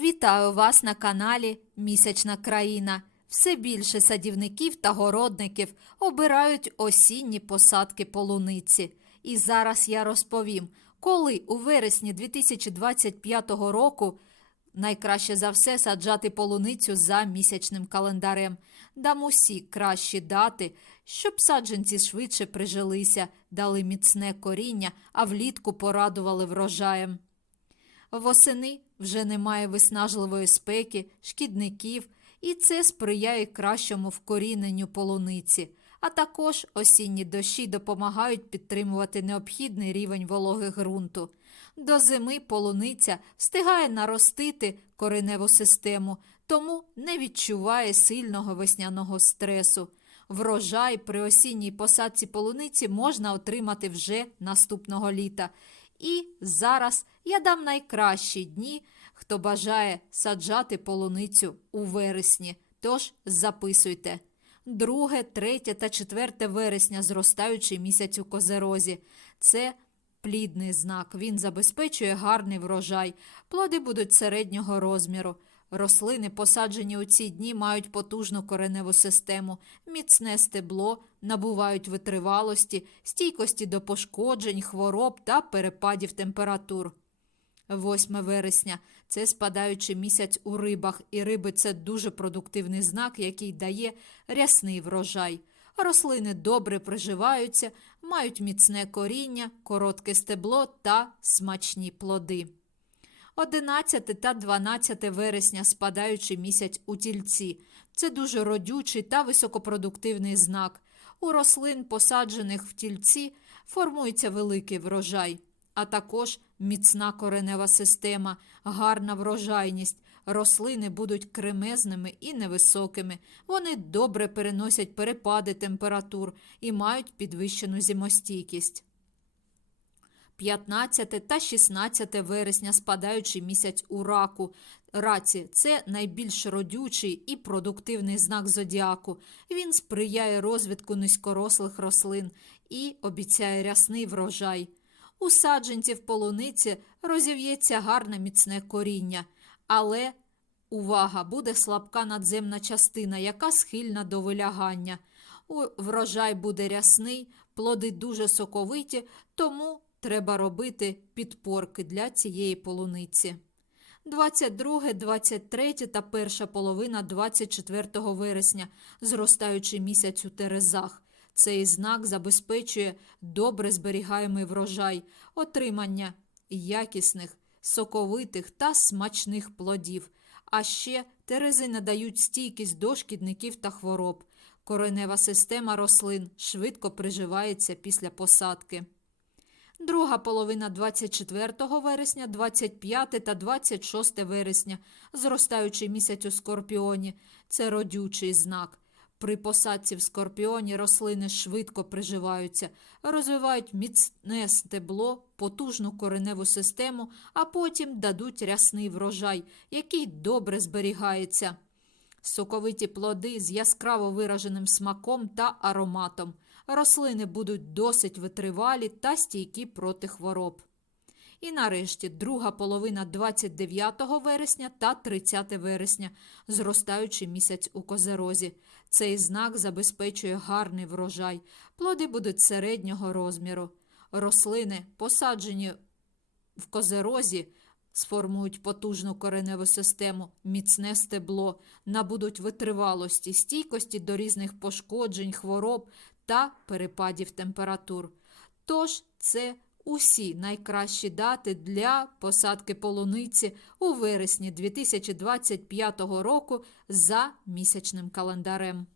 Вітаю вас на каналі Місячна країна. Все більше садівників та городників обирають осінні посадки полуниці. І зараз я розповім, коли у вересні 2025 року найкраще за все саджати полуницю за місячним календарем. Дам усі кращі дати, щоб саджанці швидше прижилися, дали міцне коріння, а влітку порадували врожаєм. Восени вже немає виснажливої спеки, шкідників, і це сприяє кращому вкоріненню полуниці. А також осінні дощі допомагають підтримувати необхідний рівень вологи ґрунту. До зими полуниця встигає наростити кореневу систему, тому не відчуває сильного весняного стресу. Врожай при осінній посадці полуниці можна отримати вже наступного літа. І зараз я дам найкращі дні, хто бажає саджати полуницю у вересні. Тож записуйте. 2, 3 та 4 вересня зростаючий місяць у козерозі. Це плідний знак. Він забезпечує гарний врожай. Плоди будуть середнього розміру. Рослини, посаджені у ці дні, мають потужну кореневу систему, міцне стебло, набувають витривалості, стійкості до пошкоджень, хвороб та перепадів температур. 8 вересня це спадаючий місяць у рибах, і риби це дуже продуктивний знак, який дає рясний врожай. Рослини добре приживаються, мають міцне коріння, коротке стебло та смачні плоди. 11 та 12 вересня спадаючий місяць у тільці. Це дуже родючий та високопродуктивний знак. У рослин, посаджених в тільці, формується великий врожай, а також міцна коренева система, гарна врожайність. Рослини будуть кремезними і невисокими. Вони добре переносять перепади температур і мають підвищену зимостійкість. 15 та 16 вересня спадаючий місяць у раку. Раці це найбільш родючий і продуктивний знак зодіаку. Він сприяє розвитку низькорослих рослин і обіцяє рясний врожай. У саджанців полуниці розів'ється гарне міцне коріння, але увага, буде слабка надземна частина, яка схильна до вилягання. Врожай буде рясний, плоди дуже соковиті, тому треба робити підпорки для цієї полуниці. 22, 23 та перша половина 24 вересня, зростаючий місяць у Терезах. Цей знак забезпечує добре зберігаємий врожай, отримання якісних, соковитих та смачних плодів. А ще терези надають стійкість до шкідників та хвороб. Коренева система рослин швидко приживається після посадки. Друга половина 24 вересня, 25 та 26 вересня, зростаючий місяць у скорпіоні. Це родючий знак. При посадці в скорпіоні рослини швидко приживаються, розвивають міцне стебло, потужну кореневу систему, а потім дадуть рясний врожай, який добре зберігається. Соковиті плоди з яскраво вираженим смаком та ароматом. Рослини будуть досить витривалі та стійкі проти хвороб. І нарешті друга половина 29 вересня та 30 вересня, зростаючий місяць у козерозі. Цей знак забезпечує гарний врожай. Плоди будуть середнього розміру. Рослини, посаджені в козерозі, сформують потужну кореневу систему, міцне стебло, набудуть витривалості, стійкості до різних пошкоджень, хвороб та перепадів температур. Тож це усі найкращі дати для посадки полуниці у вересні 2025 року за місячним календарем.